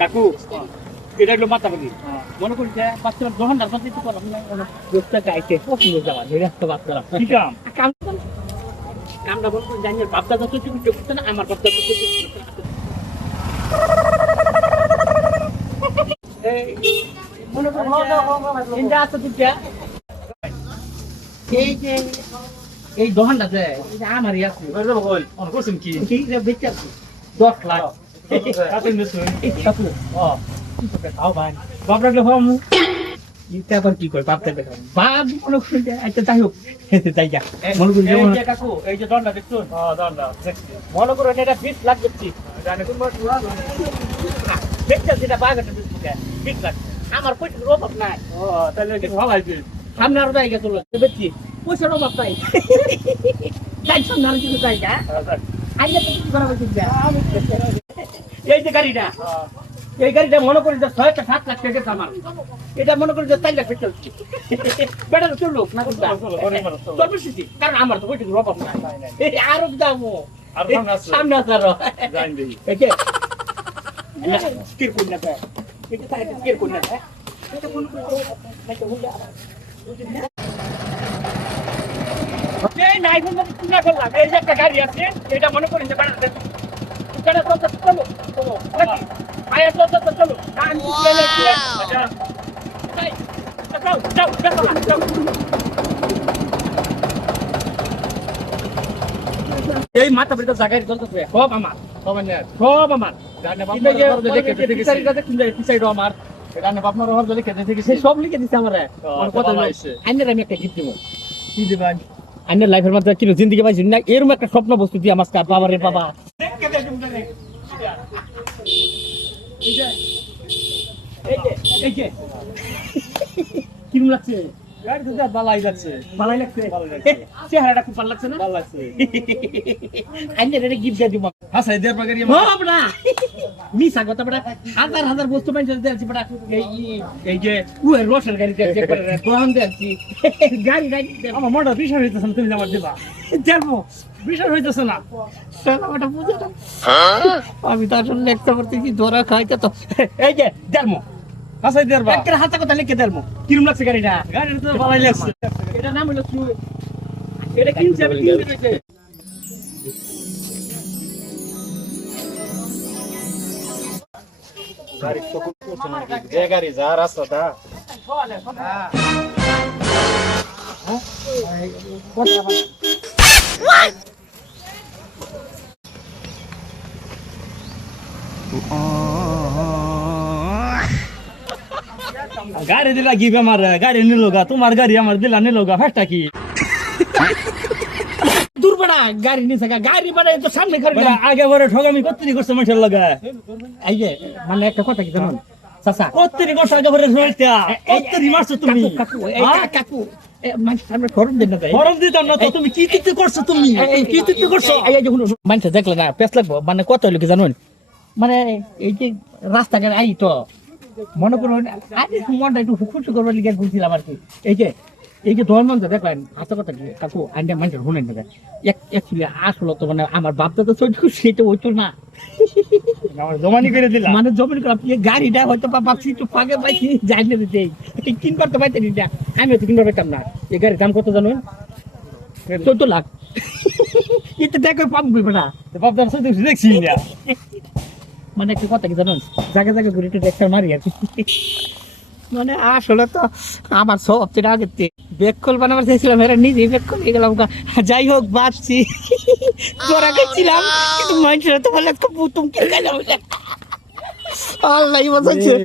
কাকু এটা হলো মাতাবাড়ি মনে করি যে বাচ্চারা যখন রাজনীতি একটু করা লোকটা গাইতে পছন্দ যাওয়া একটা বাচ্চারা কি কাম কামটা বলতো জানিয়ে বাপদা যত কিছু করতে না আমার বাপদা তত মনে করো ইন্ডিয়া আছে দুটা এই যে এই দোকানটা আছে এটা আমারই আছে অন করছেন কি বেচে আছে 10 লাখ কাছে নিছো খাও ভাই বাপ রাখলে হম এটা আবার কি করে বাপ দেখে বাপ মনে করি একটা যাই হোক যাই যা মনে করি এই যে কাকু এই যে দন্ডা দেখছো দন্ডা দেখছি মনে করো এটা 20 লাখ দিচ্ছি জানে কোন মাছ দেখতে যেটা বাগাটা দিচ্ছি 20 লাখ আমার পয়সার অভাব নাই তাহলে কি ভালাই দিন সামনে আরো জায়গা চলে বেচছি পয়সার অভাব নাই তাই সামনে আরো কিছু জায়গা আইলে তো কিছু করা হয়েছে এই যে গাড়িটা এই গাড়িটা মনে করি যে 6-7 লাখ টাকা আমার এটা মনে করি যে 4 লাখ টাকা চলছে বেটার চললো না চলবে কারণ আমার তো পয়সার অভাব নাই আরো দামও আর সামনে আছে আরো জান দেই এই যে স্কির কোন না এটা তাই স্কির কোন না এটা কোন এই নাই কোন না করলাম এই যে একটা গাড়ি আছে এটা মনে করেন যে বাড়াতে এটা তো চলো চলো আয়া তো চলো গান চলে আচ্ছা তাই যাও যাও যাও এই মাথা বড় জায়গায় চলতেছে সব আমার সব আমার জানে বাপনার ঘর দেখে দেখে পিছাই কাছে কোন জায়গায় পিছাই রো আমার জানে বাপনার ঘর দেখে দেখে সে সব লিখে দিছে আমারে আমার কথা হইছে আইনের আমি একটা গিফট দেব কি দিবেন আইনের লাইফের মধ্যে কি জিন্দেগি পাইছি না এরকম একটা স্বপ্ন বস্তু দিয়ে আমার বাবা রে বাবা এই যে কিরম লাগছে গাড়ি তো যা বালাই যাচ্ছে ভালোই লাগছে ভালো লাগছে চেহারাটা খুব ভালো লাগছে না ভালো লাগছে আইনের এটা গিফট দিয়ে দিব হাসাই দেয়ার পাগারি হব না মিছা কথা বড় হাজার হাজার বস্তু পাইছে দেছি বড় এই যে ওই রোশন গাড়ি চেক করে কোন দেছি গাড়ি গাড়ি আমার মনটা বিষয় হইতেছে না তুমি আমার দিবা দেখো বিষয় হইতেছে না সালামাটা বুঝে না আমি তো আসলে লেখতে পারতেছি ধরা খাইতে তো এই যে দেলমো হাসাই দেয়ার বা একটা হাতে কথা লিখে দেলমো কিরম লাগছে গাড়িটা গাড়ি তো বালাই লাগছে এটা নাম হলো কি এটা কিনছে আমি কিনতে রয়েছে গাড়ি তো খুব করছে না যে গাড়ি যা রাস্তাটা গাড়ি দিলা কি বেমার গাড়ি নিলোগা তোমার গাড়ি আমার দিলা নিলোগা ফাস্টা কি দুর্বড়া গাড়ি নিছে গাড়ি বাড়া তো সামনে করে আগে বড় ঠগামি কত্তরি করছে মানুষের লগা এই যে মানে একটা কথা কি জানো চাচা কত্তরি করছে আগে বড় রইতা কত্তরি মারছো তুমি কাকু এই কাকু মানে সামনে খরচ দেন না ফরম দিতাম না তো তুমি কি তিতে করছো তুমি কি তিতে করছো এই যে মানুষ দেখলে না পেছ লাগবো মানে কত হইলো কি জানুন মানে এই যে রাস্তাঘাট আই তো মনে করুন আরে মনটা একটু খুশি করবার লিগে ঘুরছিলাম আর কি এই যে ধর্মন দেখলেন হাতে কথা কি কাকু আইনটা মানুষের শুনেন না অ্যাকচুয়ালি আসলে তো মানে আমার বাপটা তো চৈত সেটা হইতো না আমার জমানি করে দিলা মানে জমিন করে আপনি গাড়িটা হয়তো ভাবছি একটু ফাঁকে পাইছি যাই না দিতে কিনবার তো পাইতেন এটা আমি তো কিনবার পাইতাম না এই গাড়ির দাম কত জানুন 14 লাখ এটা দেখো পাম করবে না বাপদার সাথে দেখছি না মানে একটা কথা কি জানুন জায়গা জায়গা ঘুরে একটু দেখতে মারি আর কি মানে আসলে তো আমার সব থেকে আগে বেকল বানাবার চাইছিলাম এরা নিজে বেকল হয়ে গেলাম যাই হোক বাঁচছি তোরা গেছিলাম কিন্তু মানুষেরা তো বলে তুমি কে গেলাম আল্লাহ বোঝাচ্ছে